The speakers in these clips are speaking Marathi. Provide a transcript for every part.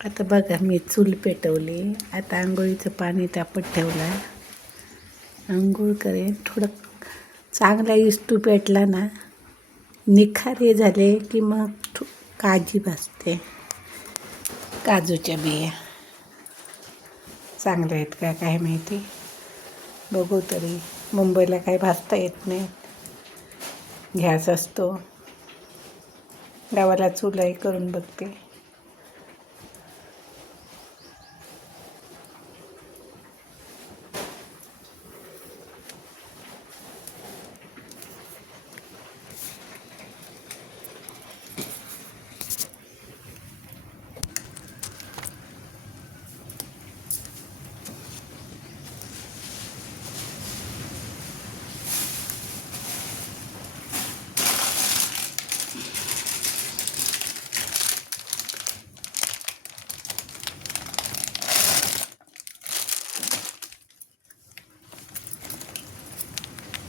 आता बघा मी चूल पेटवली. आता आंघोळीचं पाणी तापत ठेवला. आंघोळ करेन. थोडं चांगला इस्तू पेटला ना, निखारे झाले की मग काजी भाजते. काजूच्या बिया चांगल्या आहेत का काय माहिती, बघू तरी. मुंबईला काही भाजता येत नाही, गॅस असतो. गावाला चुलाही करून बघते.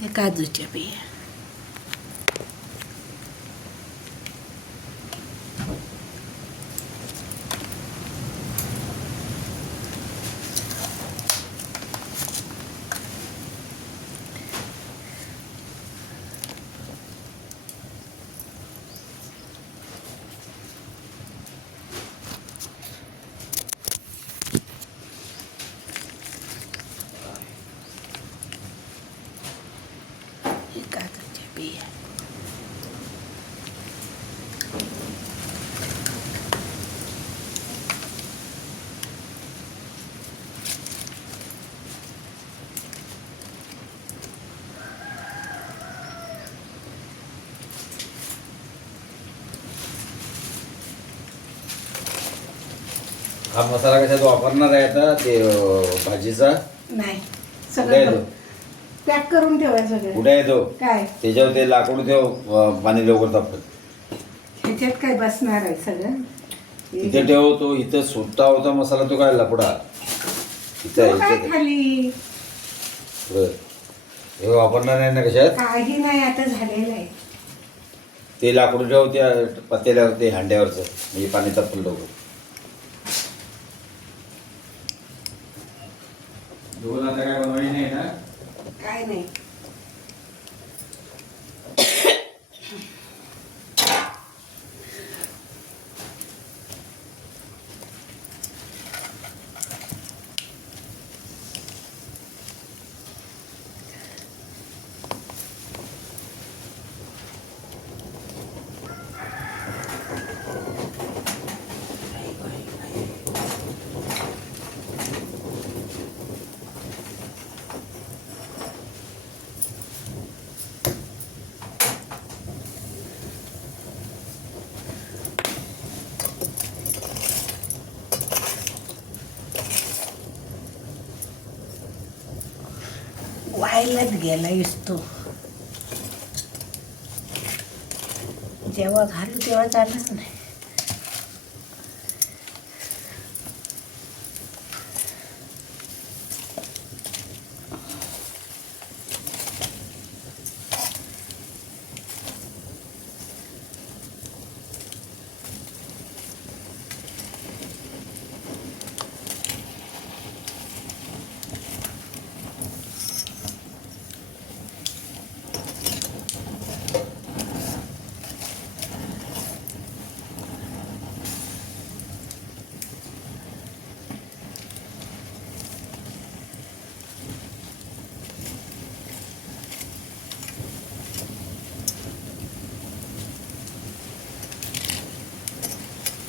हे काजूच्या बिया. हे काजूच्या बिया. हा मसाला कशात वापरणार आहे आता ते भाजीचा? नाही, कुठे आहे तो? सगळं पॅक करून ठेवा सगळं. कुठे आहे तो? काय त्याच्यावर ते लाकूड ठेव, पाणी लवकर तापत. ह्याच्यात काय बसणार आहे सगळं? इथे ठेव. तो इथं सुट्टा होता मसाला, तो काय लपडा इथं तो काय इथे खाली बरं. हे वापरणार नाही ना कशात? काही नाही, आता झालेलं आहे. ते लाकूड ठेव त्या पत्त्यावर, ते हांड्यावरचं, म्हणजे पाणी तापलं लवकर. दोन आता काय बनवायची नाही ना? काय नाही. व्हायलाच गेला इसतो. जेव्हा घालू तेव्हा जाणार नाही.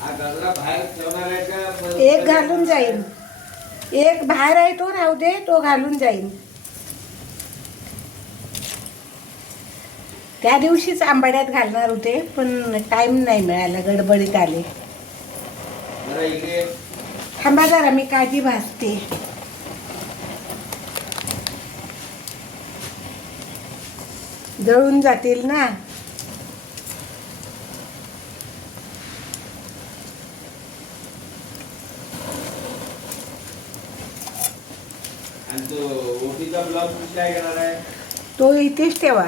हा गजरा बाहेर ठेवणार आहे का? एक घालून जाईल, एक बाहेर आहे तो राहू दे, तो घालून जाईल. त्या दिवशीच आंबाड्यात घालणार होते, पण टाइम नाही मिळाला, गडबडीत आले. जरा इकडे थांबा जरा, मी काजी भाजते. जळून जातील ना. आणि तो ओटीचा ब्लाउज काय करणार आहे? तो इथेच ठेवा.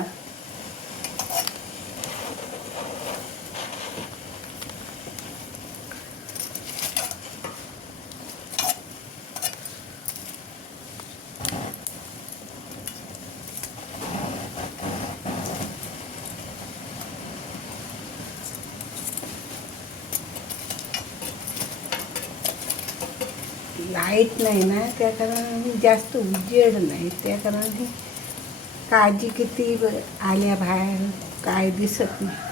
लाईट नाही ना, त्या कारणाने जास्त उजेड नाही, त्या कारणाने काळजी किती आल्या बाहेर काय दिसत नाही.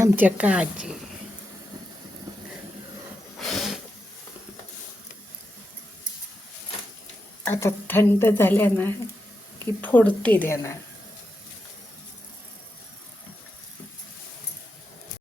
आमच्या काळजी आता थंड झाल्या ना की फोडते देणार.